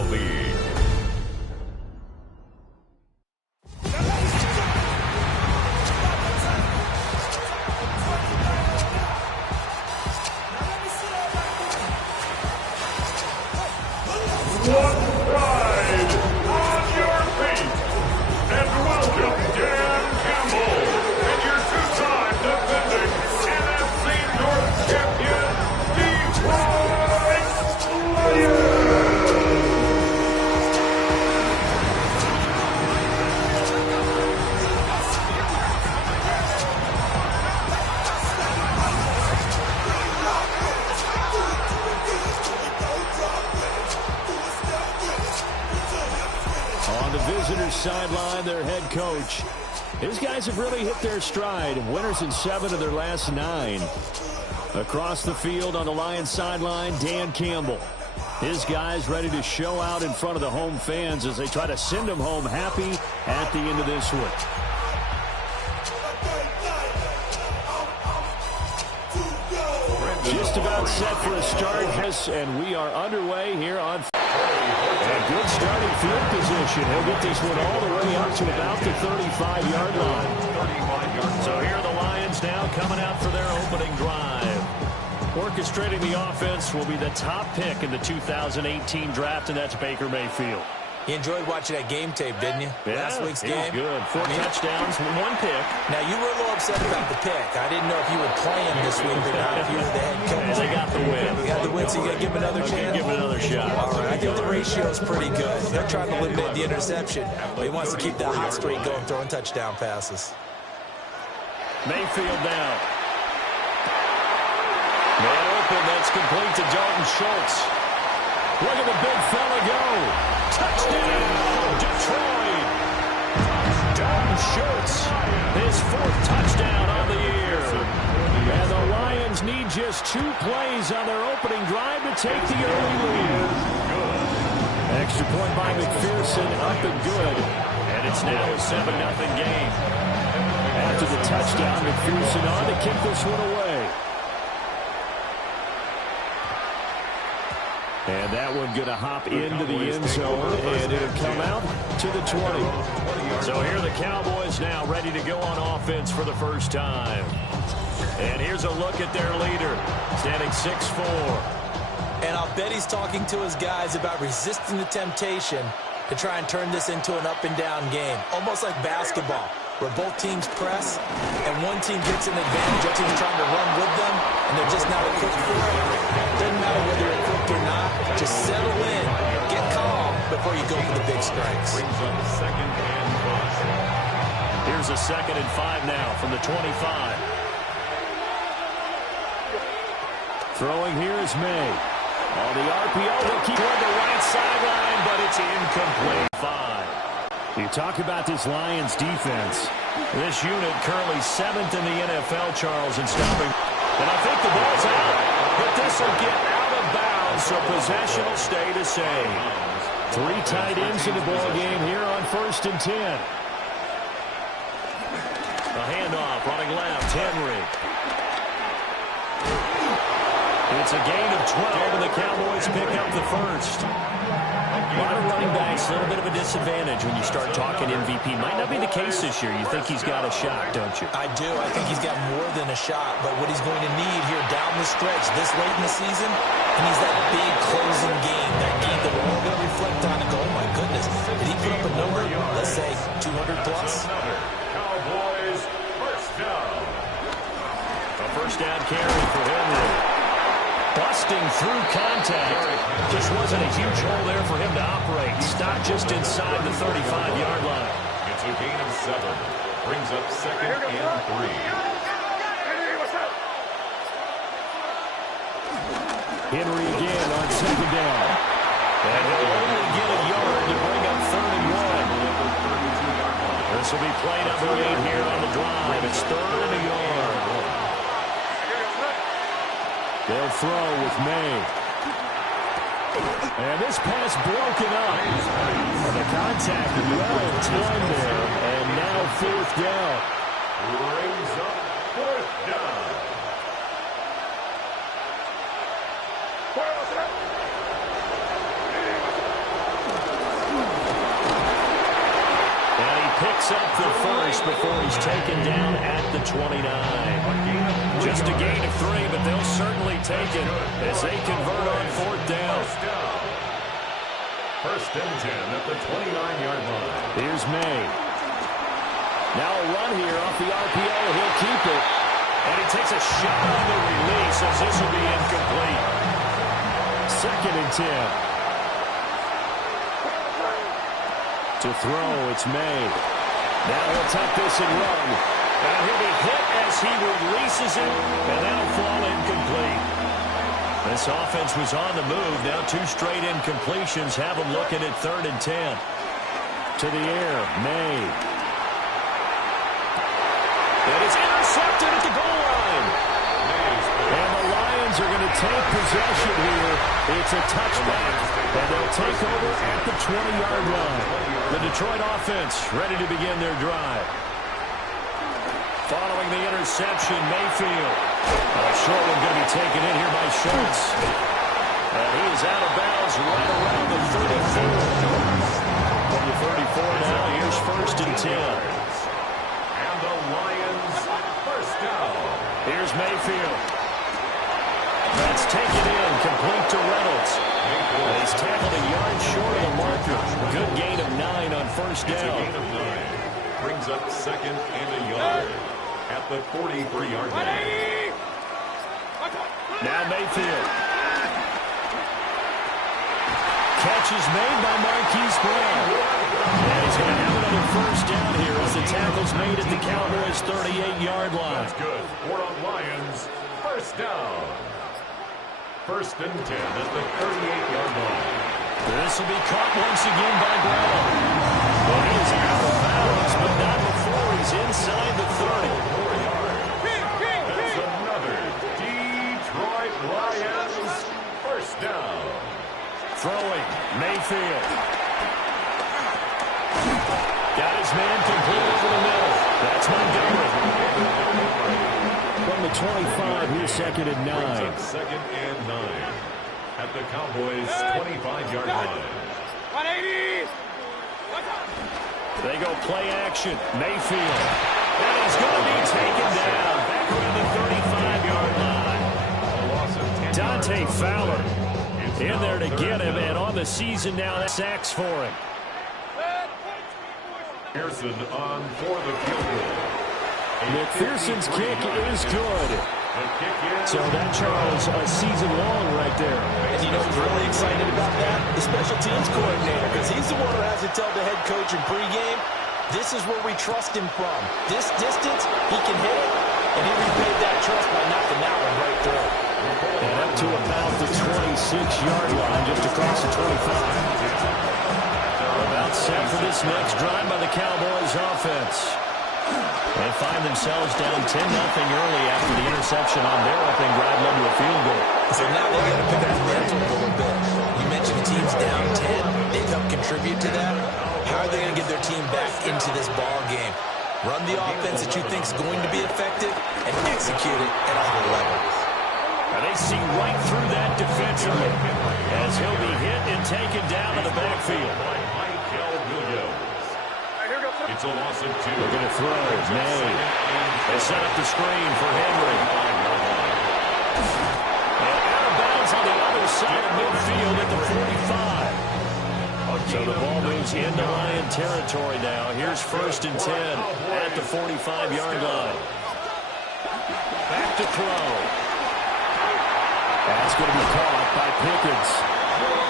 MLB. One ride on your feet, and welcome Dan Campbell and your two-time defending NFC North champion, Detroit Lions. On the visitors' sideline, their head coach. His guys have really hit their stride. Winners in 7 of their last 9. Across the field on the Lions sideline, Dan Campbell. His guys ready to show out in front of the home fans as they try to send them home happy at the end of this one. Just about set for a start, and we are underway here on. A good starting field position. He'll get this one all the way up to about the 35-yard line. So here are the Lions now coming out for their opening drive. Orchestrating the offense will be the top pick in the 2018 draft, and that's Baker Mayfield. You enjoyed watching that game tape, didn't you? Yeah, Last week's game. It was good. 4 touchdowns, 1 pick. Now, you were a little upset about the pick. I didn't know if you were playing this week or not, if you were the head coach. And they got the win. You got the win, so you got to give him another chance? Give him another shot. All right, I think the ratio is pretty good. They're trying to eliminate the interception, but he wants to keep that hot streak going, throwing touchdown passes. Mayfield down. Man open, that's complete to Dalton Schultz. Look at the big fella go. Touchdown, Detroit. Dalton Schultz, his 4th touchdown on the year. And the Lions need just 2 plays on their opening drive to take the early lead. Extra point by McPherson, up and good. And it's now a 7-0 game. After the touchdown, McPherson on to kick this one away. And that one going to hop into the end zone, and it'll come out to the 20. So here are the Cowboys now ready to go on offense for the first time. And here's a look at their leader, standing 6'4". And I'll bet he's talking to his guys about resisting the temptation to try and turn this into an up-and-down game, almost like basketball, where both teams press, and one team gets an advantage, the other team's trying to run with them, and they're just not equipped for it. Doesn't matter whether you're equipped or not. Just settle in, get calm before you go for the big strikes. Here's a 2nd and 5 now from the 25. Throwing here is May. On the RPO, they'll keep on the right sideline, but it's incomplete. 5. You talk about this Lions defense. This unit currently 7th in the NFL, Charles, in stopping. And I think the ball's out, but this will get out of bounds, so possession will stay the same. 3 tight ends in the ball game here on 1st and 10. A handoff running left, Henry. It's a gain of 12, and the Cowboys pick up the first. A lot of running backs, a little bit of a disadvantage when you start talking MVP. Might not be the case this year. You think he's got a shot, don't you? I do. I think he's got more than a shot. But what he's going to need here down the stretch this late in the season, he needs that big closing game, that game that we're all going to reflect on and go, oh, my goodness, did he put up a number, let's say, 200 plus? Cowboys first down. A first down carry for Henry. Busting through contact. Just wasn't a huge hole there for him to operate. Stopped just inside the 35-yard line. It's a gain of 7. Brings up 2nd and 3. Henry again on 2nd down. And he'll only get a yard to bring up 3rd and 1. This will be play number 8 here on the drive. It's 3rd and a yard. They'll throw with May. And this pass broken up. And the contact well timed there. And now 4th down. Brings up 4th down. picks up the first before he's taken down at the 29. Just a gain of 3, but they'll certainly take it as they convert on 4th down. First and 10 at the 29-yard line. Here's May. Now a run here off the RPO. He'll keep it. And he takes a shot on the release as this will be incomplete. 2nd and 10. To throw, it's May. Now he'll tuck this and run. And he'll be hit as he releases it, and that'll fall incomplete. This offense was on the move. Now 2 straight incompletions have them looking at 3rd and 10. To the air, May. It is intercepted at the goal line. And the Lions are going to take possession here. It's a touchback, and they'll take over at the 20-yard line. The Detroit offense ready to begin their drive. Following the interception, Mayfield. A short one going to be taken in here by Schultz. And he is out of bounds right around the 34. From the 34 now, here's 1st and 10. And the Lions first down. Here's Mayfield. That's taken in, complete to Reynolds. And he's tackled a yard short of the marker. Good gain of 9 on 1st down. It's a gain of 9. Brings up 2nd and a yard at the 43-yard line. Now Mayfield. Catch is made by Marquise Brown. And he's going to have another 1st down here as the tackle's made at the Cowboys' 38-yard line. That's good. For the Lions, 1st down. 1st and 10 at the 38-yard line. This will be caught once again by Brown. Well, he is out of bounds, but not before he's inside the 30. That's another Detroit Lions 1st down. Throwing, Mayfield. Got his man complete over the middle. That's Montgomery. From the 25, here's 2nd and 9. 2nd and 9 at the Cowboys' 25-yard line. 180. They go play action. Mayfield. And he's going to be taken down back around the 35-yard line. Dante Fowler in there to get him, and on the season now, that sacks for him. Pearson on for the field goal. McPherson's kick is good. So that, Charles, a season long right there. And you know who's really excited about that? The special teams coordinator, because he's the one who has to tell the head coach in pregame, this is where we trust him from. This distance, he can hit it, and he repaid that trust by knocking that one right through. And up to about the 26-yard line, just across the 25. About set for this next drive by the Cowboys offense. They find themselves down 10-0 early after the interception on their opening drive led to a field goal. So now they got to pick up the mantle a little bit. You mentioned the team's down 10. They've helped contribute to that. How are they going to get their team back into this ball game? Run the offense that you think is going to be effective and execute it at a high level. And they see right through that defensively as he'll be hit and taken down in the backfield. It's a loss of 2. They're going to throw. May. They set up the screen for Henry. And out of bounds on the other side of midfield at the 45. So the ball moves into Lion territory now. Here's 1st and 10 at the 45-yard line. Back to throw. That's going to be caught by Pickens.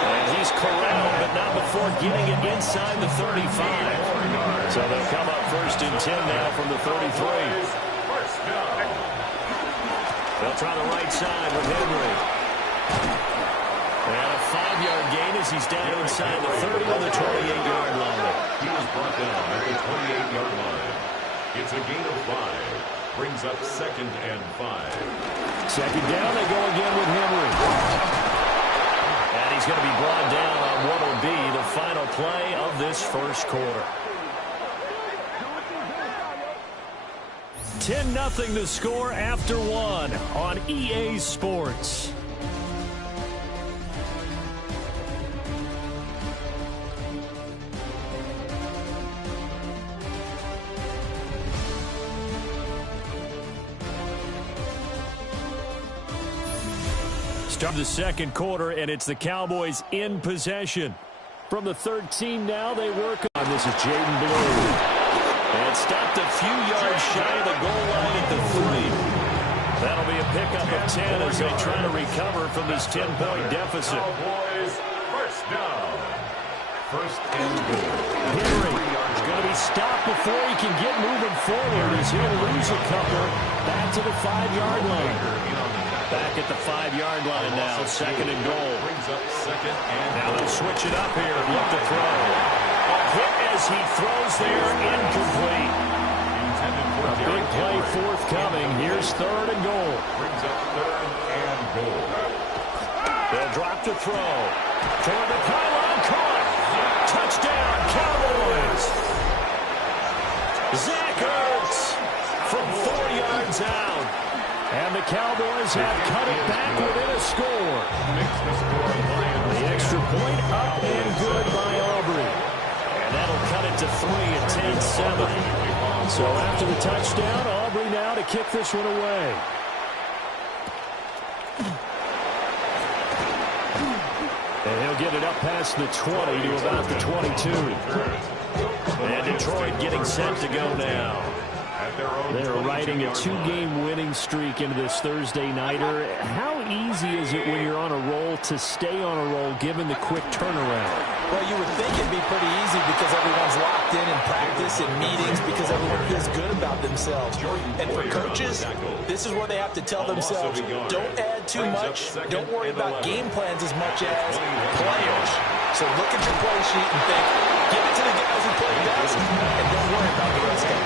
And he's corralled, but not before getting it inside the 35. So they'll come up 1st and 10 now from the 33. They'll try the right side with Henry. And a 5-yard gain as he's down inside the 30 on the 28-yard line. He was brought down at the 28-yard line. It's a gain of 5. Brings up 2nd and 5. 2nd down, they go again with Henry. And he's going to be brought down on what will be the final play of this first quarter. 10-0 the score after 1 on EA Sports. start the second quarter, and it's the Cowboys in possession. From the 13 now, they work on. This is Jaden Blue. And stopped a few yards shy of the goal line at the 3. That'll be a pickup of 10 as they try to recover from this 10-point deficit. Cowboys, first down. First and goal. Henry is going to be stopped before he can get moving forward as he'll lose a couple back to the 5-yard line. Back at the 5-yard line now, second and goal. Now they'll switch it up here and look to throw. A hit as he throws there, incomplete. A big play forthcoming. Here's third and goal. Brings up third and goal. They'll drop to throw. Toward the pylon, caught. Touchdown, Cowboys. Zach Ertz from 4 yards out. And the Cowboys have cut it back within a score. The extra point up and good by Aubrey. And that'll cut it to 3 and take 7. So after the touchdown, Aubrey now to kick this one away. And he'll get it up past the 20 to about the 22. And Detroit getting set to go now. They're riding a 2-game winning streak into this Thursday nighter. How easy is it when you're on a roll to stay on a roll given the quick turnaround? Well, you would think it'd be pretty easy because everyone's locked in practice and meetings because everyone feels good about themselves. And for coaches, this is where they have to tell themselves, don't add too much, don't worry about game plans as much as players. So look at your play sheet and think, give it to the guys who play best, and don't worry about the rest of it.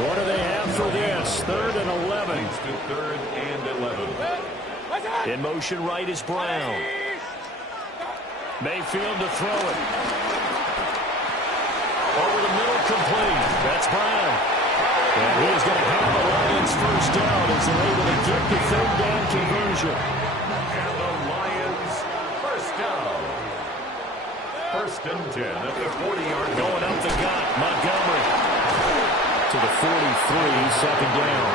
What do they have for this? Third and 11. Third and 11. In motion right is Brown. Mayfield to throw it. Over the middle, complete. That's Brown. And he is going to have the Lions first down as they're able to get the third down conversion. And the Lions first down. First and 10 at the 40-yard line. Going up the gut, Montgomery. To the 43, second down.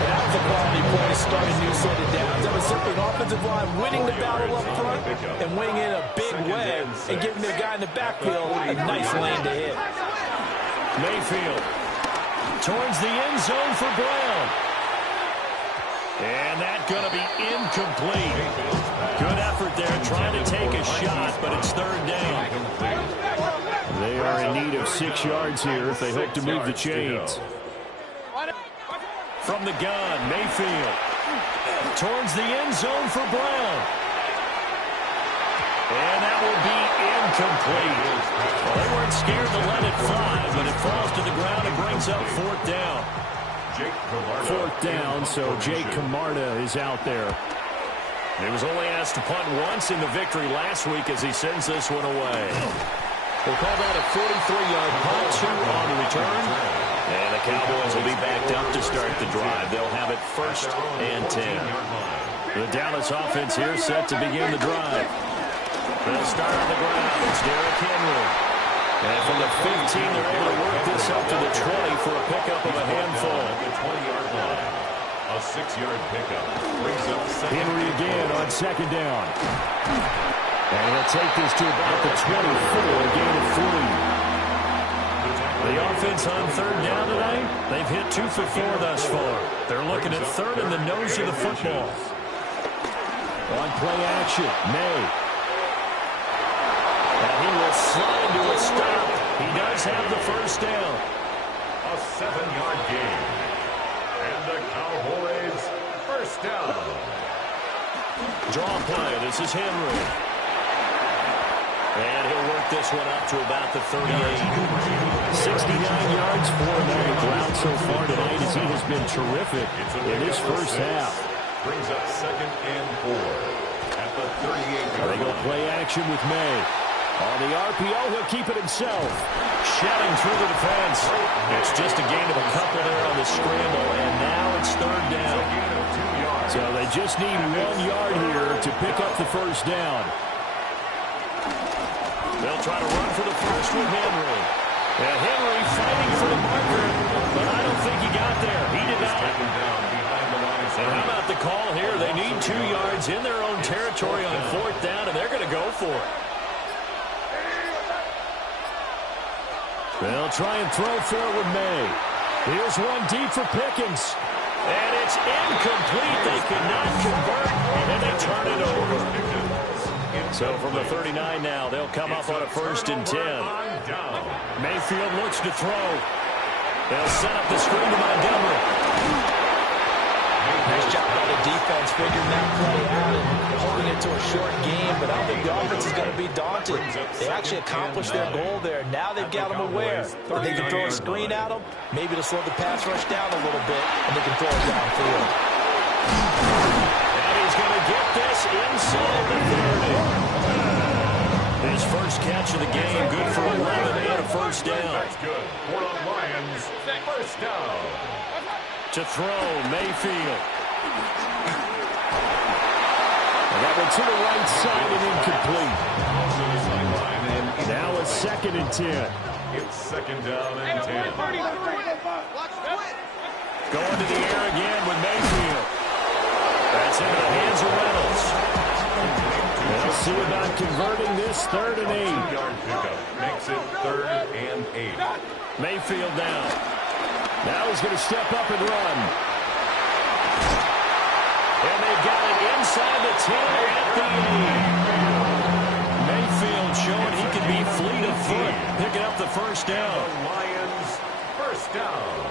And that was a quality play to start a new set of downs. That was simply an offensive line winning the battle up front and winning in a big way and giving their guy in the backfield a nice lane to hit. Mayfield towards the end zone for Brown. And that's going to be incomplete. Good effort there trying to take a shot, but it's third down. They are in need of 6 yards here if they hope to move the chains. From the gun, Mayfield. Towards the end zone for Brown. And that will be incomplete. Well, they weren't scared to let it fly, but it falls to the ground and brings up fourth down. Fourth down, so Jake Camarda is out there. He was only asked to punt once in the victory last week as he sends this one away. We'll call that a 43-yard punt, 2 on the return. And the Cowboys will be backed up to start the drive. They'll have it first and 10. The Dallas offense here set to begin the drive. They'll start on the ground. It's Derrick Henry. And from the 15, they're able to work this up to the 20 for a pickup of a handful. The 20-yard line. A 6-yard pickup. Brings up Henry again on second down. And he'll take this to about the 24, a gain of 3. The offense on third down tonight, they've hit 2 for 4 thus far. They're looking at third in the nose of the football. On play action, May. And he will slide to a stop. He does have the first down. a 7-yard gain. And the Cowboys first down. Draw play. This is Henry. And he'll work this one up to about the 38. 69 yards for Mary Brown so far tonight as he has been terrific in this first half. Brings up second and 4 at the 38-yard They go play action with May. On the RPO, he'll keep it himself. Shedding through the defense. It's just a gain of a couple there on the scramble, and now it's third down. So they just need 1 yard here to pick up the first down. They'll try to run for the first with Henry. And Henry fighting for the marker, but I don't think he got there. He did not. Taken down behind the And how about the call here? They need 2 yards in their own territory on 4th down, and they're going to go for it. They'll try and throw for it with May. Here's one deep for Pickens. And it's incomplete. They could not convert, and they turn it over. So from the 39 now, they'll come up on a 1st and 10. Mayfield looks to throw. They'll set up the screen to Montgomery. Nice job by the defense figuring that play out and holding it to a short game, but I don't think the offense is going to be daunted. They actually accomplished their goal there. Now they've got them aware that they can throw a screen at them, maybe to slow the pass rush down a little bit, and they can throw it downfield. And he's going to get this inside the 30. His first catch of the game, good for 11 and a 1st down. That's good for the Lions. 1st down. To throw, Mayfield. And that one to the right side and incomplete. Now it's 2nd and 10. It's 2nd down and 10. Going to the air again with Mayfield. That's into the hands of Reynolds. They'll see about converting this 3rd and 8. 2-yard pickup makes it 3rd and 8. Mayfield down. Now he's going to step up and run. And they've got it inside the 10 at the 8. Mayfield showing he can be fleet of foot, picking up the 1st down. The Lions 1st down.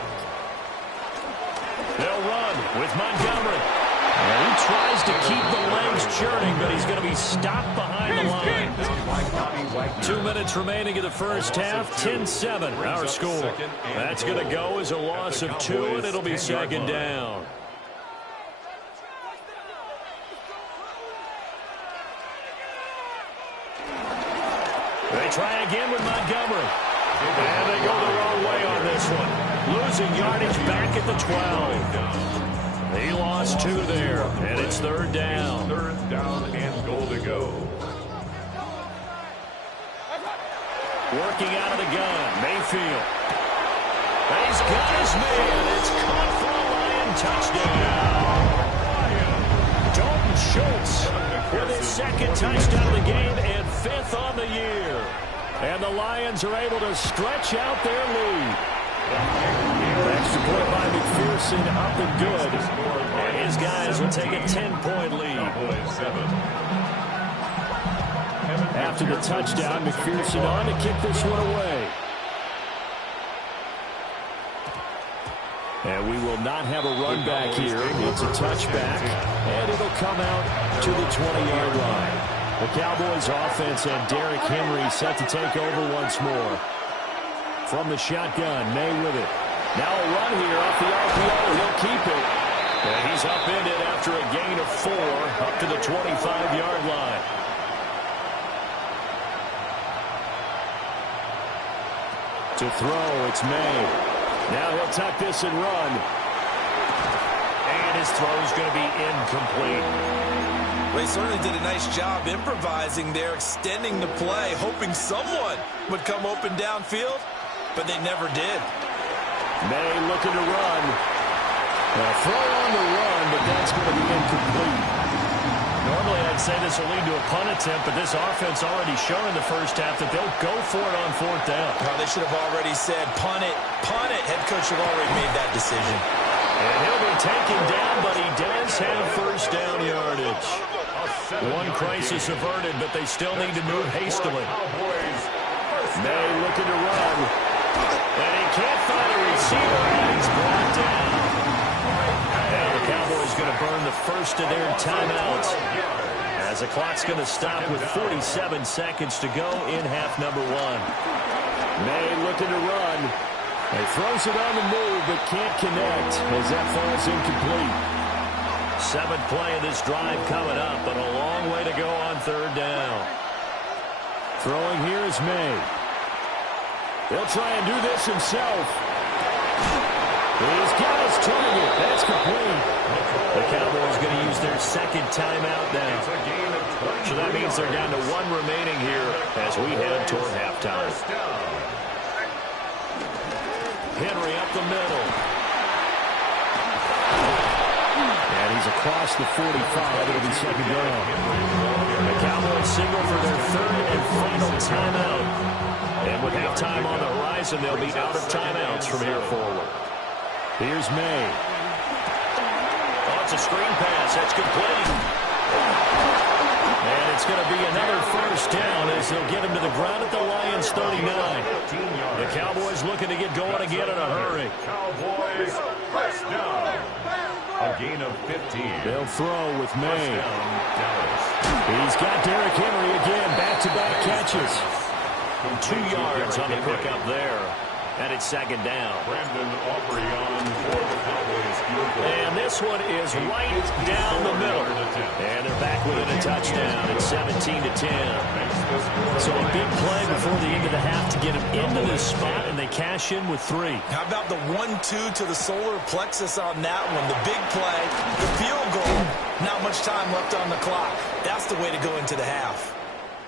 They'll run with Montgomery. And he tries to keep the legs churning, but he's going to be stopped behind the line. 2 minutes remaining in the 1st half, 10-7, our score. That's going to go as a loss of 2, and it'll be 2nd down. They try again with Montgomery. And they go the wrong way on this one. Losing yardage back at the 12. He lost 2 there, and it's 3rd down. 3rd down and goal to go. Working out of the gun, Mayfield. He's got his man. It's caught for a Lion touchdown. Dalton Schultz with his 2nd touchdown of the game and 5th on the year. And the Lions are able to stretch out their lead. Extra point by McPherson, up and good. And his guys will take a 10-point lead. After the touchdown, McPherson on to kick this one away. And we will not have a run back here. It's a touchback, and it'll come out to the 20-yard line. The Cowboys offense and Derrick Henry set to take over once more. From the shotgun, May with it. Now a run here off the RPO. He'll keep it. And he's upended after a gain of 4 up to the 25-yard line. To throw, it's May. Now he'll tuck this and run. And his throw's going to be incomplete. Well, he certainly did a nice job improvising there, extending the play, hoping someone would come open downfield, but they never did. May looking to run. A throw on the run, but that's going to be incomplete. Normally, I'd say this will lead to a punt attempt, but this offense already shown in the 1st half that they'll go for it on 4th down. Well, they should have already said, punt it, punt it. Head coach should have already made that decision. And he'll be taken down, but he does have 1st down yardage. One crisis averted, but they still need to move hastily. May looking to run. And he can't find a receiver, and he's brought down. And the Cowboys going to burn the first of their timeouts, as the clock's going to stop with 47 seconds to go in half number 1. May looking to run. He throws it on the move, but can't connect as that falls incomplete. 7th play of this drive coming up, but a long way to go on 3rd down. Throwing here is May. He'll try and do this himself. He's got his target. That's complete. The Cowboys going to use their 2nd timeout now. So that means they're down to 1 remaining here as we head toward halftime. Henry up the middle. he's across the 45. It'll be second down. The Cowboys signal for their third and final timeout. And with halftime on the horizon, they'll be out of timeouts from here forward. Here's May. Oh, it's a screen pass. That's complete. And it's going to be another first down as they'll get him to the ground at the Lions' 39. The Cowboys looking to get going again in a hurry. Cowboys first down. A gain of 15. They'll throw with May. Dallas. He's got Derrick Henry again. Back-to-back catches. 2 yards on the pickup there. And it's second down. Brandon Aubrey on for the Cowboys. And this one is right down the middle. And they're back within a touchdown. It's 17-10. So a big play before the end of the half to get him into this spot, and they cash in with 3. How about the 1-2 to the solar plexus on that one? The big play, the field goal. Not much time left on the clock. That's the way to go into the half.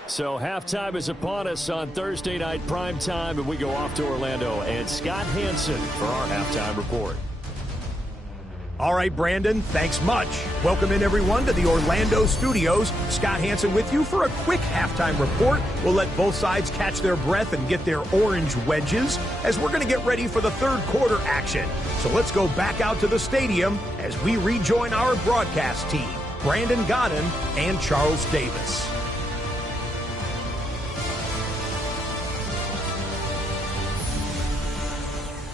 So halftime is upon us on Thursday night prime time, and we go off to Orlando. And Scott Hansen for our halftime report. All right, Brandon, thanks much. Welcome in, everyone, to the Orlando studios. Scott Hansen with you for a quick halftime report. We'll let both sides catch their breath and get their orange wedges as we're going to get ready for the third quarter action. So let's go back out to the stadium as we rejoin our broadcast team, Brandon Godden and Charles Davis.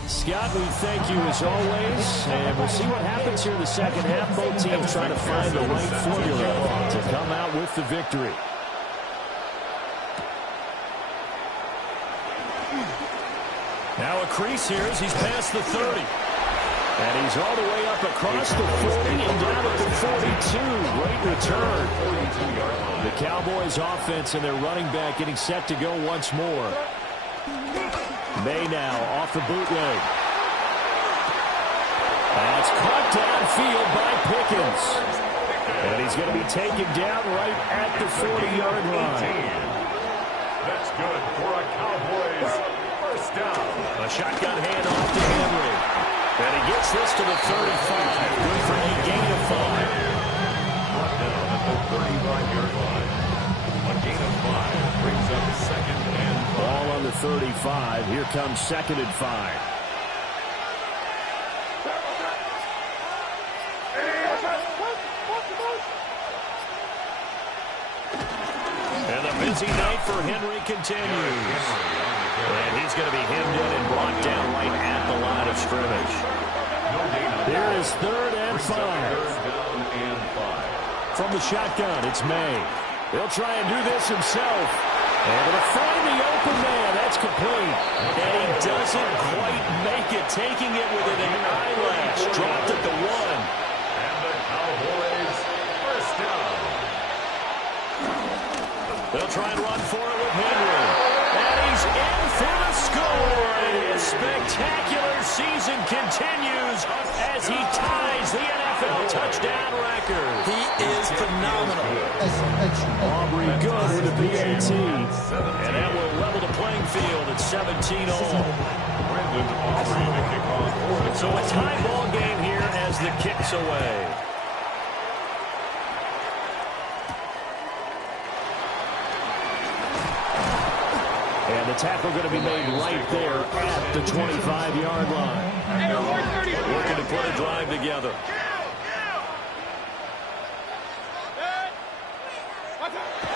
Scott, we thank you as always, and we'll see what happens here in the second half. Both teams trying to find the right formula to come out with the victory. Now a crease here as he's past the 30. And he's all the way up across the 40 and down at the 42. Great return. The Cowboys offense and their running back getting set to go once more. May now off the bootleg. That's caught downfield by Pickens. And he's going to be taken down right at the 40-yard line. That's good for a Cowboys first down. A shotgun handoff to Henry. And he gets this to the 35. Good for a gain of 5. Brought down at the 35-yard line. A gain of 5 brings up second and 5. Ball on the 35. Here comes second and 5. And the busy night for Henry continues. And he's going to be hemmed in and brought down right at the line of scrimmage. Here is third and 5. From the shotgun, it's May. He'll try and do this himself. Able to find the open man. That's complete. And he doesn't quite make it. Taking it within an eyelash. Dropped at the 1. And the Cowboys first down. They'll try and run for it with Henry. And he's in for the score. And his spectacular season continues as he ties the NFL touchdown record. He is phenomenal. Aubrey good with the PAT. And that will level the playing field at 17 all. Brandon Aubrey to kick off. So a tie ball game here as the kick's away. And the tackle going to be made right there at the 25-yard line. Looking to put a drive together.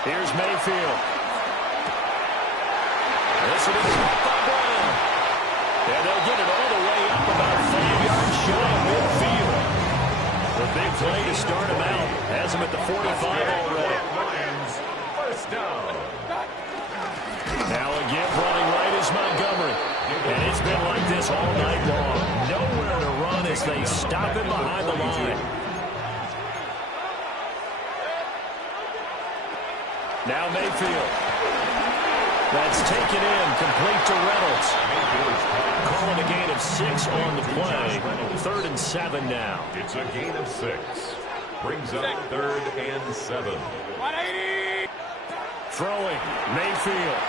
Here's Mayfield. This will be caught by Brown. And they'll get it all the way up about 5 yards shy of midfield. The big play to start him out. Has him at the 45 already. First down. Now again running right is Montgomery. And it's been like this all night long. Nowhere to run as they stop him behind the line. Now Mayfield. That's taken in, complete to Reynolds. Calling a gain of 6 on the play. 3rd and 7 now. It's a gain of 6. Brings up 3rd and 7. 180. Throwing, Mayfield.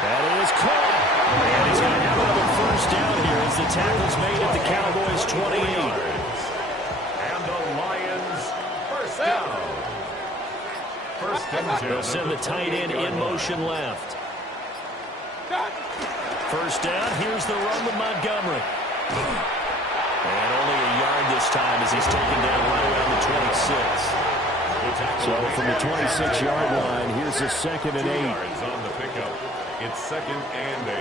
That is caught. And he's going to have another first first down here as the tackle's made at the Cowboys' 28. And the Lions first down. First and 10. They'll send the tight end in motion left. First down, here's the run with Montgomery. And only a yard this time as he's taken down right around the 26. So from the 26-yard line, here's a 2nd and 8. On the pickup. It's 2nd and 8.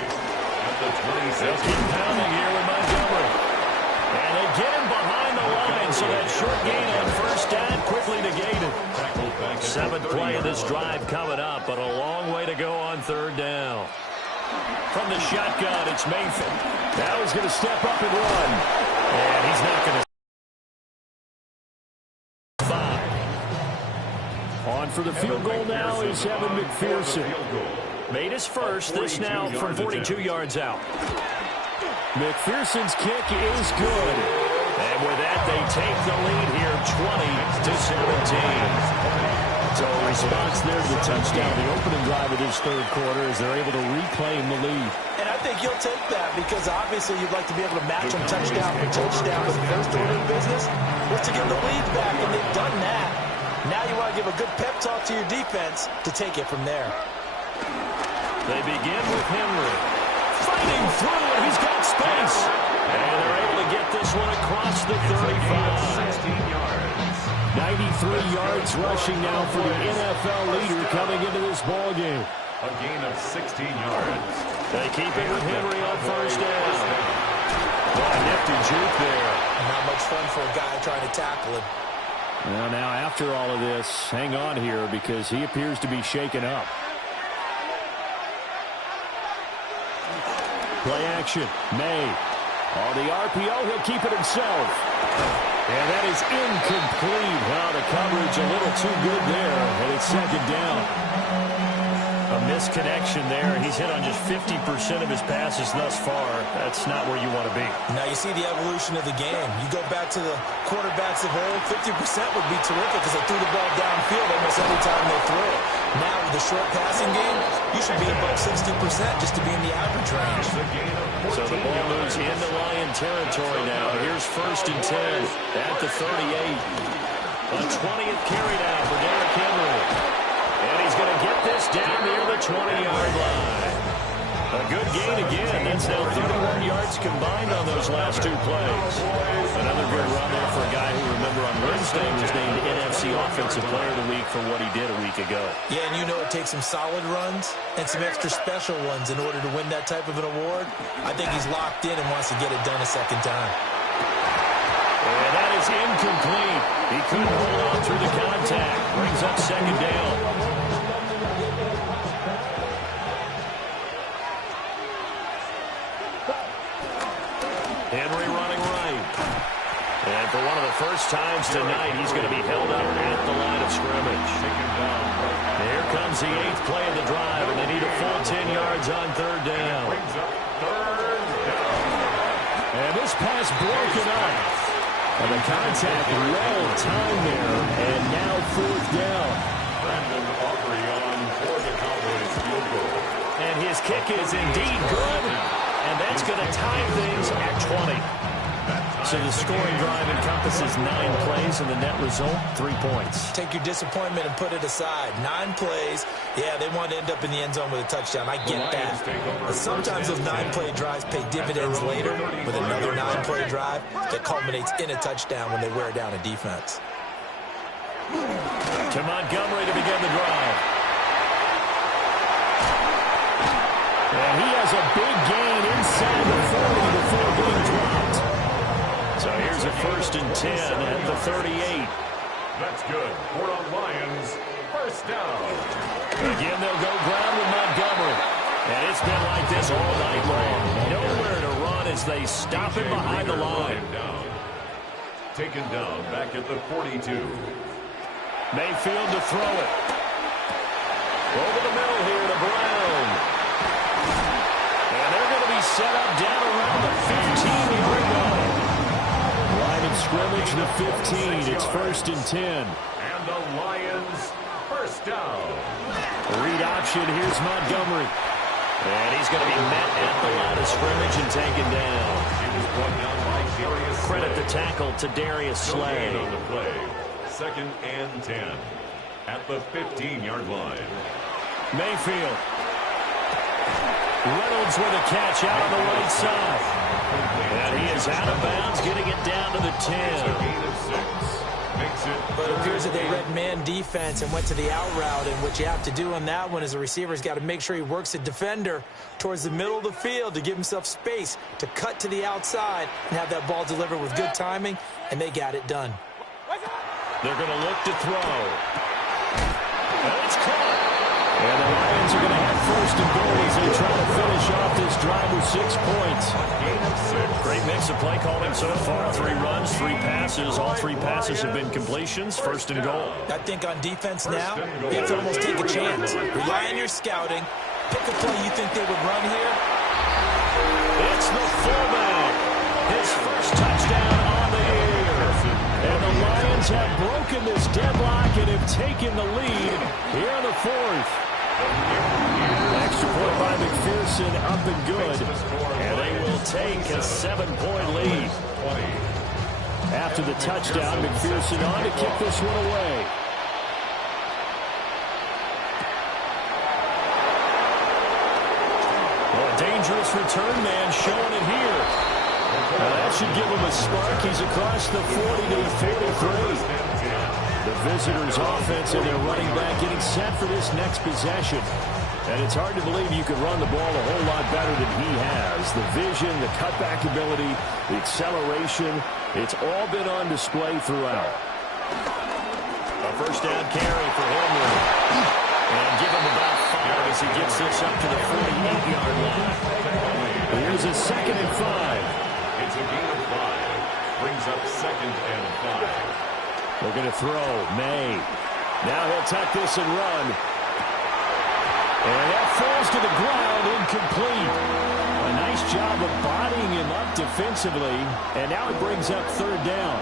At the 26. They'll keep pounding here with Montgomery. And they get him behind the line, so that short gain on first down quickly negated. 7th play of this drive coming up, but a long way to go on 3rd down. From the shotgun, it's Mayfield. Now he's going to step up and run. And he's not going to. 5. On for the field goal now is Evan McPherson. Made his first, this now from 42 yards out. McPherson's kick is good. And with that, they take the lead here 20-17. So a response there to the touchdown, the opening drive of this 3rd quarter, as they're able to reclaim the lead. And I think you'll take that because obviously you'd like to be able to match them touchdown for touchdown. But the first order of business was to get the lead back, and they've done that. Now you want to give a good pep talk to your defense to take it from there. They begin with Henry. Fighting through, and he's got space. And they're able to get this one across the 35. 16 yards. 93 yards rushing now for the NFL leader coming into this ballgame. A gain of 16 yards. They keep it with Henry on first down. Oh, nifty juke there. Not much fun for a guy trying to tackle him. Well, now after all of this, hang on here because he appears to be shaken up. Play action. May. On the RPO, he'll keep it himself. And that is incomplete. Wow, the coverage a little too good there. And it's 2nd down. A misconnection there. He's hit on just 50% of his passes thus far. That's not where you want to be. Now you see the evolution of the game. You go back to the quarterbacks of old, 50% would be terrific because they threw the ball downfield almost every time they threw it. Now with the short passing game, you should be above 60% just to be in the average range. So the ball moves into Lion territory now. Here's 1st and 10 at the 38. A 20th carry now for Derrick Henry. And he's going to get this down near the 20-yard line. A good gain again. That's now 31 yards combined on those last 2 plays. Another good run there for a guy who, remember, on Wednesday was named NFC Offensive Player of the Week for what he did a week ago. Yeah, and you know it takes some solid runs and some extra special ones in order to win that type of an award. I think he's locked in and wants to get it done a 2nd time. And that is incomplete. He couldn't hold on through the contact. Brings up 2nd down. Henry running right. And for one of the first times tonight, he's going to be held up at the line of scrimmage. Here comes the 8th play of the drive, and they need a full 10 yards on 3rd down. And this pass broken up. And the contact well timed there, and now 4th down. Brandon Aubrey on for the Cowboys field goal. And his kick is indeed good, and that's going to tie things at 20. So the scoring drive encompasses 9 plays, and the net result, 3 points. Take your disappointment and put it aside. 9 plays. Yeah, they want to end up in the end zone with a touchdown. I get that. But sometimes those 9-play drives pay dividends later with another 9-play drive that culminates in a touchdown when they wear down a defense. To Montgomery to begin the drive. And he has a big gain inside the 40 before being dropped. So here's a 1st and 10 at the 38. That's good for the Lions. First down. Again, they'll go ground with Montgomery. And it's been like this all night long. Nowhere to run as they stop him behind the line. Taken down back at the 42. Mayfield to throw it. Over the middle here to Brown. And they're going to be set up down around the 15-yard line. Line of scrimmage, the 15. It's 1st and 10. And the Lions first down. Read option. Here's Montgomery. And he's going to be met at the line of scrimmage and taken down. Credit the tackle to Darius Slay. On the play. 2nd and 10 at the 15-yard line. Mayfield. Reynolds with a catch out on the right side. And he is out of bounds, getting it down to the 10. But it appears that they read man defense and went to the out route, and what you have to do on that one is the receiver's got to make sure he works the defender towards the middle of the field to give himself space to cut to the outside and have that ball delivered with good timing, and they got it done. They're going to look to throw. And it's caught. And the Lions are going to have 1st and goal as they try to finish off this drive with 6 points. Great mix of play calling so far. 3 runs, 3 passes. All 3 passes have been completions. 1st and goal. I think on defense now, you have to almost take a chance. Rely on your scouting. Pick a play you think they would run here. It's the fullback. His first touchdown on the year. And the Lions have broken this deadlock and have taken the lead here in the 4th. Extra point by McPherson, up and good. And they will take a 7-point lead. After the touchdown, McPherson on to kick this one away. Well, a dangerous return man showing it here. Now that should give him a spark. He's across the 40 to the 43. The visitors' offense and their running back getting set for this next possession. And it's hard to believe you could run the ball a whole lot better than he has. The vision, the cutback ability, the acceleration, it's all been on display throughout. A first down carry for Henry. And give him about 5 as he gets this up to the 48-yard line. Here's a 2nd and 5. It's a gain of 5. Brings up 2nd and 5. They're going to throw. May. Now he'll tuck this and run. And that falls to the ground, incomplete. A nice job of bodying him up defensively. And now it brings up 3rd down.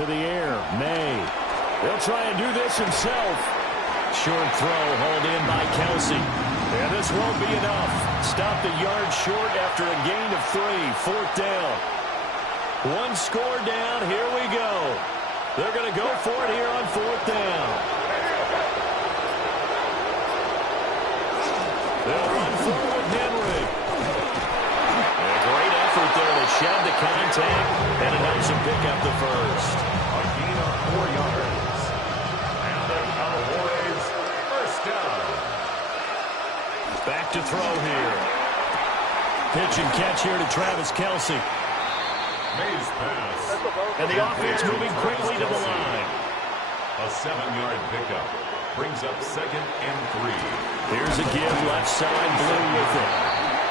To the air. May. He'll try and do this himself. Short throw hauled in by Kelsey. And this won't be enough. Stopped a yard short after a gain of 3. 4th down. 1 score down. Here we go. They're going to go for it here on 4th down. They'll run forward, Henry. A great effort there to shed the contact, and it helps him pick up the first. A gain of 4 yards. And the Cowboys first down. Back to throw here. Pitch and catch here to Travis Kelsey. Mays pass. And the offense moving quickly to the line. A 7-yard pickup. Brings up 2nd and 3. Here's a give left side, Blue with it.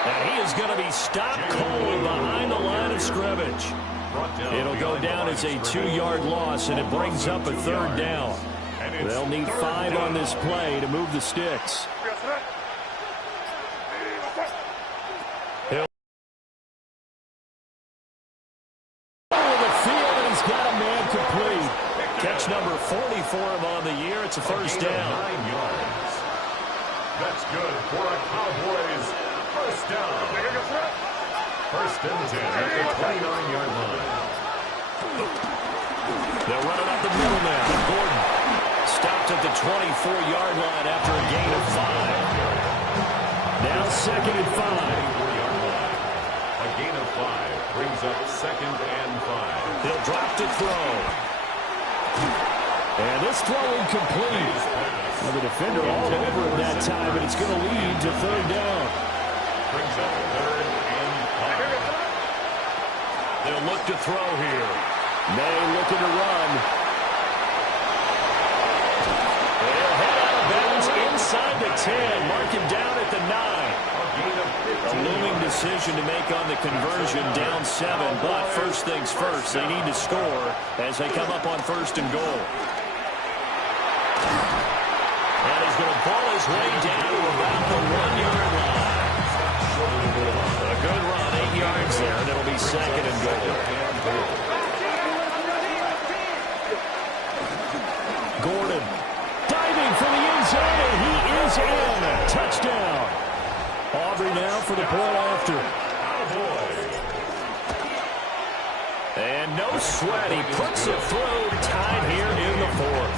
And he is going to be stopped cold behind the line of scrimmage. It'll go down as a 2-yard loss, and it brings up a 3rd down. They'll need 5 on this play to move the sticks. Catch number 40 for him on the year. It's a first down. 9 yards. That's good for a Cowboys first down. 1st and 10 at the 29-yard line. They're running up the middle now. Gordon stopped at the 24-yard line after a gain of 5. Now 2nd and 5. A gain of 5 brings up 2nd and 5. He'll drop to throw. And this throw incomplete. Well, the defender all over him that time, but it's going to lead to 3rd down. Brings up 3rd and 5. They'll look to throw here. May looking to run. They'll head out of bounds inside the 10. Mark him down at the 9. A looming decision to make on the conversion, down 7. But first things first, they need to score as they come up on 1st and goal. And he's going to ball his way down to about the 1-yard line. A good run, 8 yards there, and it'll be 2nd and goal. Gordon diving for the end zone, and he is in. for the point after. And no sweat. He puts it through. Tied here in the fourth.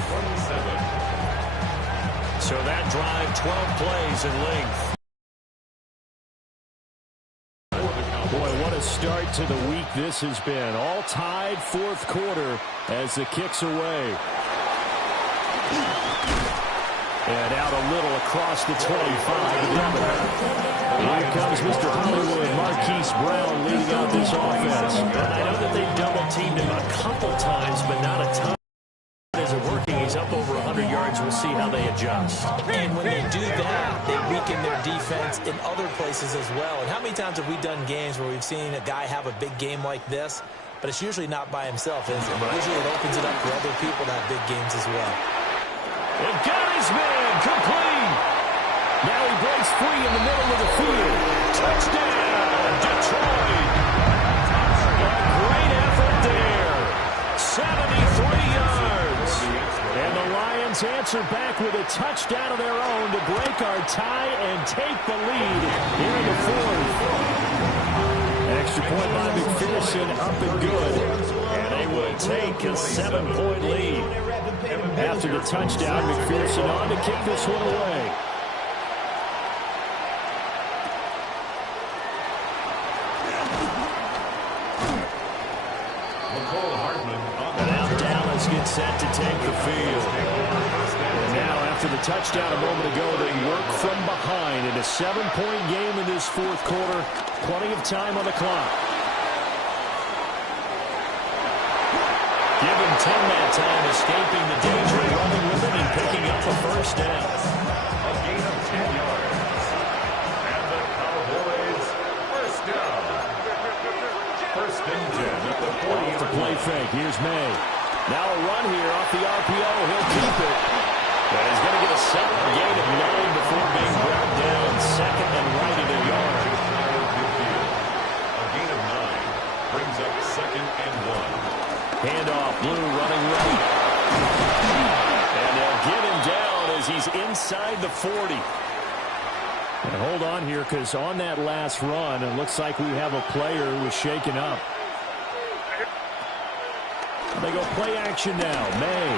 So that drive, 12 plays in length. Boy, what a start to the week this has been. All tied fourth quarter as the kick's away. And out a little across the 25. Here comes Mr. Hollywood, Marquise Brown leading out this offense. And I know that they've double-teamed him a couple times, but not a ton. Is it working? He's up over 100 yards. We'll see how they adjust. And when they do that, they weaken their defense in other places as well. And how many times have we done games where we've seen a guy have a big game like this, but it's usually not by himself, is it? Usually it opens it up for other people to have big games as well. And got his man complete. Now he breaks free in the middle of the field. Touchdown, Detroit. A great effort there. 73 yards. And the Lions answer back with a touchdown of their own to break our tie and take the lead here in the fourth. Extra point by McPherson, up and good. And they will take a 7-point lead. After the touchdown, McPherson on to kick this one away. And now Dallas gets set to take the field. And now after the touchdown a moment ago, they work from behind in a 7-point game in this fourth quarter. Plenty of time on the clock. Give him 10 that time, escaping the danger, running with it, and picking up a first down. A gain of 10 yards. And the Cowboys first down. First and 10 at the 40. Off the play fake. Here's May. Now a run here off the RPO. He'll keep it. And he's going to get a solid gain of 9 before being brought down. Second and right at a yard. A gain of 9 brings up second and 1. Handoff, Blue running right. And they'll get him down as he's inside the 40. And hold on here, because on that last run, it looks like we have a player who was shaken up. They go play action now. May.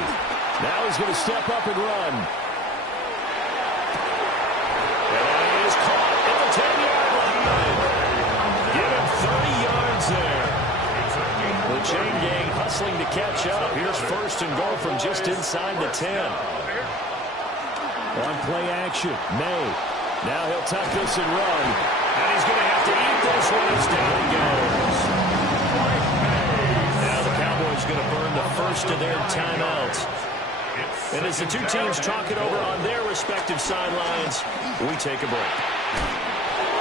Now he's going to step up and run. And he is caught at the 10-yard line. Give him 30 yards there. The chain gang hustling to catch up. Here's first and goal from just inside the 10. On play action, May. Now he'll tuck this and run. And he's going to have to eat this one as down he goes. Now the Cowboys going to burn the first of their timeouts. And as the two teams talk it over on their respective sidelines, we take a break.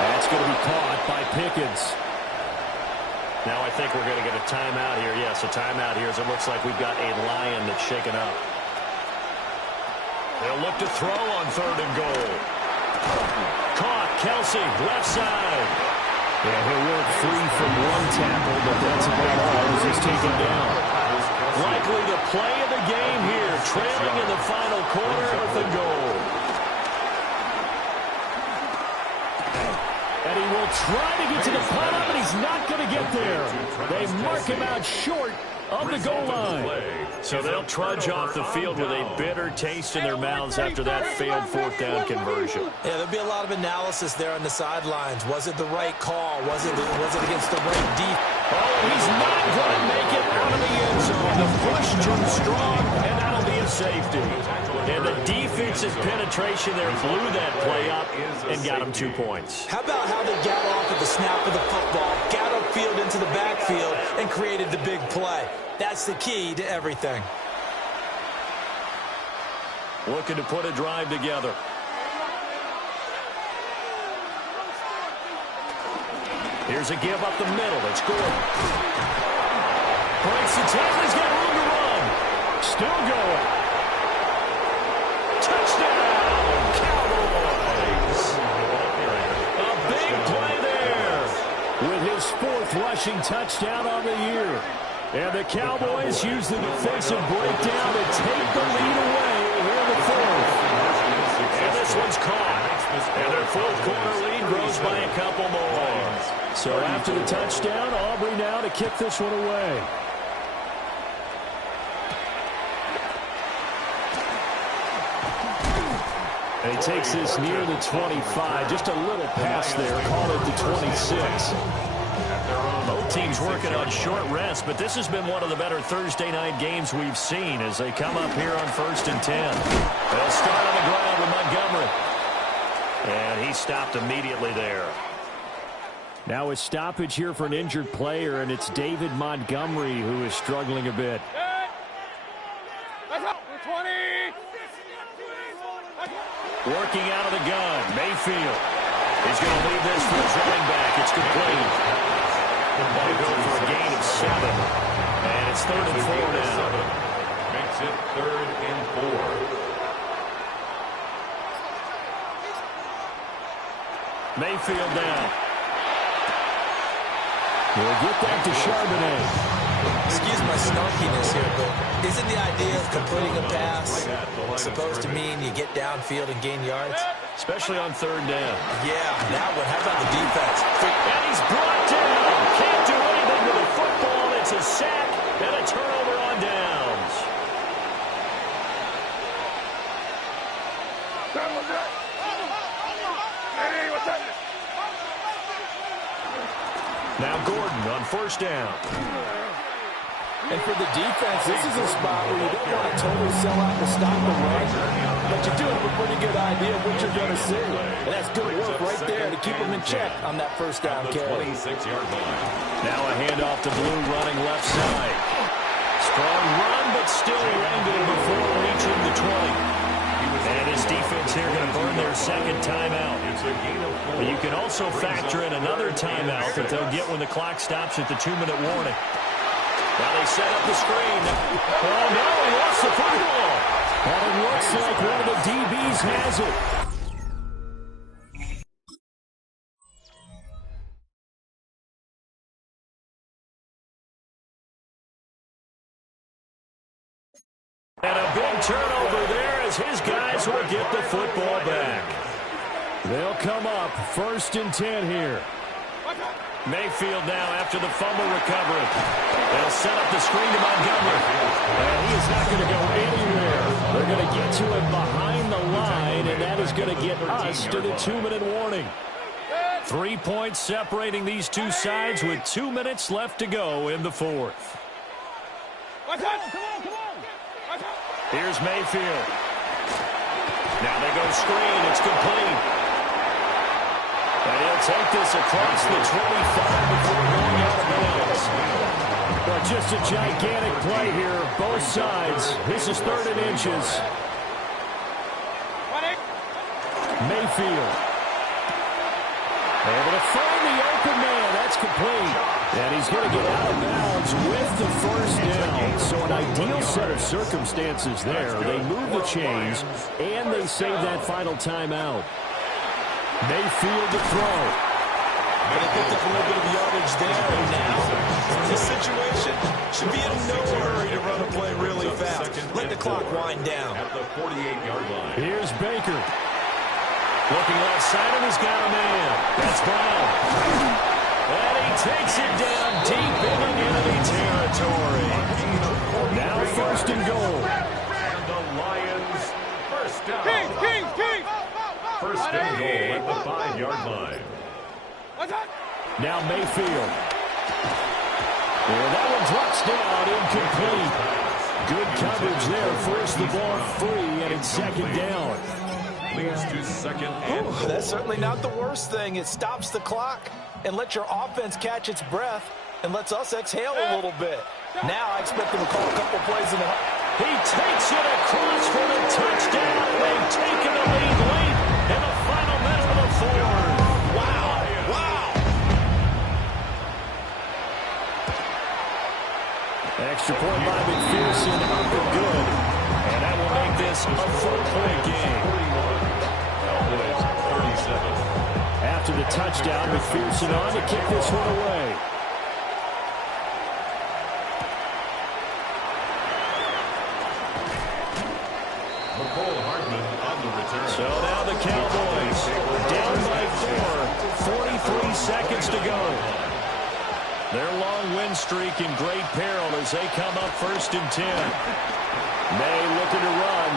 That's going to be caught by Pickens. Now I think we're going to get a timeout here. Yes, a timeout here as it looks like we've got a Lion that's shaken up. They'll look to throw on third and goal. Caught, Kelsey, left side. Yeah, he'll work free from one tackle, but that's about all as he's taken down. Likely the play of the game here, trailing in the final quarter, fourth and goal. And he will try to get to the pylon, but he's not going to get there. They mark him out short of the goal line. So they'll trudge off the field with a bitter taste in their mouths after that failed fourth down conversion. Yeah, there'll be a lot of analysis there on the sidelines. Was it the right call? Was it against the right defense? Oh, he's not going to make it out of the end zone. The push too strong, and that'll be a safety. And the defensive penetration there blew that play up and got him 2 points. How about how they got off at the snap of the football, got upfield into the backfield, and created the big play? That's the key to everything. Looking to put a drive together. Here's a give up the middle. It's Gordon. Breaks the tackle. He's got room to run. Still going. Touchdown, Cowboys. A big play there. With his fourth rushing touchdown on the year. And the Cowboys use the defensive breakdown to take the lead away here in the fourth. And this one's caught. And their fourth quarter lead grows by a couple more. So after the touchdown, Aubrey now to kick this one away. And he takes this near the 25. Just a little pass there. Call it the 26. Both teams working on short rest, but this has been one of the better Thursday night games we've seen as they come up here on 1st and 10. They'll start on the ground with Montgomery. And he stopped immediately there. Now a stoppage here for an injured player, and it's David Montgomery who is struggling a bit. Working out of the gun, Mayfield. He's going to leave this for his running back. It's complete. They'll go for a gain of 7. And it's 3rd and 4 now. Makes it 3rd and 4. Mayfield down. We'll get that to Charbonnet. Excuse my snarkiness here, but isn't the idea of completing a pass supposed to mean you get downfield and gain yards? Especially on 3rd down. Yeah, that one. How about the defense? And he's brought down. Can't do anything with the football. It's a sack and a turnover on downs. Now Gordon on 1st down. And for the defense, this is a spot where you don't want to totally sell out to stop the run, but you do have a pretty good idea of what you're going to see. And that's good work right there to keep them in check on that 1st down carry. 26-yard line. Now a handoff to Blue running left side. Strong run, but still wrangled before reaching the 20. And his defense here going to burn their 2nd timeout. But you can also factor in another timeout that they'll get when the clock stops at the 2-minute warning. Now they set up the screen. Oh, no, he lost the football. And it looks like one of the DBs has it. And a big turnover there as his guys will get the football back. They'll come up 1st and 10 here. Mayfield now after the fumble recovery. They'll set up the screen to Montgomery. And he is not going to go anywhere. They're going to get to him behind the line, and that is going to get us to the 2-minute warning. 3 points separating these two sides with 2 minutes left to go in the 4th. Here's Mayfield. Now they go screen. It's complete. And he'll take this across the 25 before going out of bounds. Well, just a gigantic play here, both sides. This is 3rd and inches. Mayfield. Able to find the open man. That's complete. And he's going to get out of bounds with the 1st down. So an ideal set of circumstances there. They move the chains, and they save that final timeout. Mayfield to throw. And they picked up a little bit of yardage there. And now, in this situation, should be in no hurry to run a play really fast. Let the clock wind down. At the 48-yard line. Here's Baker. Looking left side, and he's got a man. That's Brown. And he takes it down deep into enemy territory. Now 1st and goal. And the Lions 1st down. King. 1st and goal at the 5-yard line. Now Mayfield. Well, that one drops down, incomplete. Good coverage there. Forced the ball free, and it's 2nd down. Leads to 2nd and goal. That's certainly not the worst thing. It stops the clock and lets your offense catch its breath and lets us exhale a little bit. Now I expect them to call a couple plays in the... He takes it across for the touchdown. They've taken the lead late in the final minute of the 4th. Wow. Extra point by McPherson, up and good. And that will make this a 4-point game. Cowboys 37. After the touchdown, McPherson on to kick this one away. So now the Cowboys down by 4, 43 seconds to go. Their long win streak in great peril as they come up 1st and 10. May looking to run.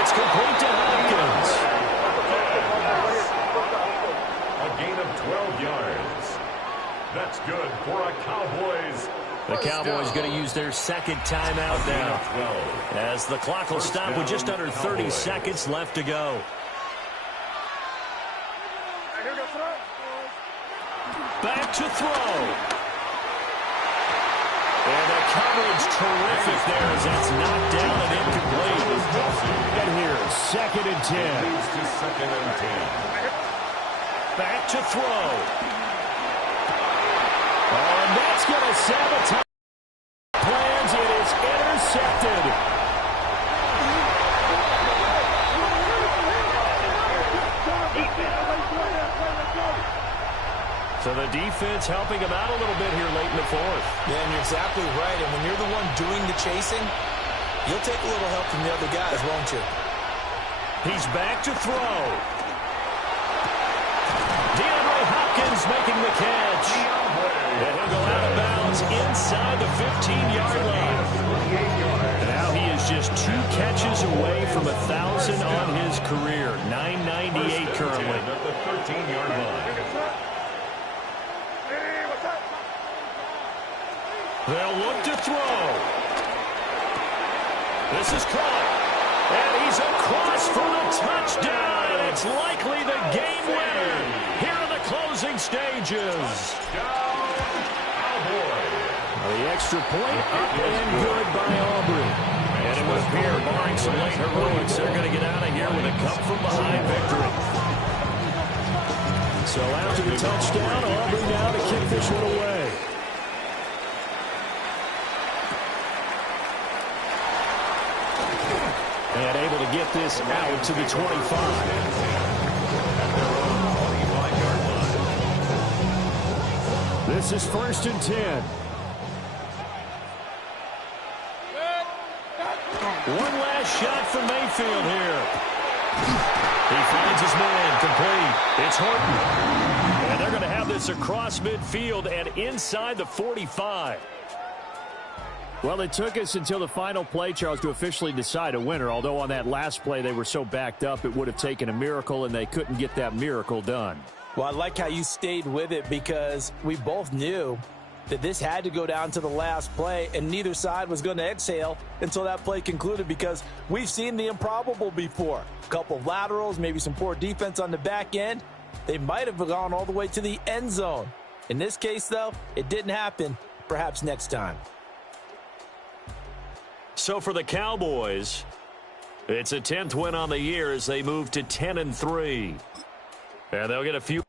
It's complete to Hopkins. A gain of 12 yards. That's good for a Cowboys. The Cowboys going to use their second timeout now, as the clock will stop with just under 30 seconds left to go. Back to throw. And the coverage terrific there as that's knocked down and incomplete. And here, 2nd and 10. Back to throw. Oh, and that's going to sabotage plans. It is intercepted. So the defense helping him out a little bit here late in the 4th. Yeah, and you're exactly right. And when you're the one doing the chasing, you'll take a little help from the other guys, won't you? He's back to throw. Hopkins making the catch. And he'll go out of bounds inside the 15-yard line. And now he is just 2 catches away from 1,000 on his career. 998 currently. At the 13-yard line. They'll look to throw. This is caught. And he's across for the touchdown. And it's likely the game winner here in the closing stages. The extra point up and good by Aubrey. And it would appear, barring some late heroics, they're going to get out of here with a come-from-behind victory. So after the touchdown, Aubrey now to kick this one away. And able to get this out to the 25. This is 1st and 10. One last shot from Mayfield here. He finds his man complete. It's Horton. And they're going to have this across midfield and inside the 45. Well, it took us until the final play, Charles, to officially decide a winner. Although on that last play they were so backed up, it would have taken a miracle, and they couldn't get that miracle done. Well, I like how you stayed with it because we both knew that this had to go down to the last play, and neither side was going to exhale until that play concluded because we've seen the improbable before. A couple of laterals, maybe some poor defense on the back end. They might have gone all the way to the end zone. In this case, though, it didn't happen. Perhaps next time. So for the Cowboys, it's a 10th win on the year as they move to 10-3. And they'll get a few.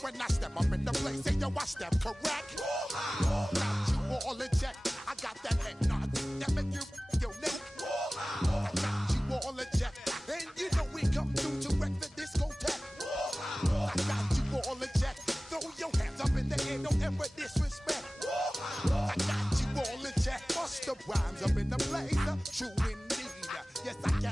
When I step up in the place, say yo, I step correct. Got you all in check. I got that head nod that make you your neck. I got you all in check, and you know we come through to wreck the discotheque. I got you all in check. Throw your hands up in the air, don't ever disrespect. I got you all in check. Bust the rhymes up in the place, true indeed. Yes, I got.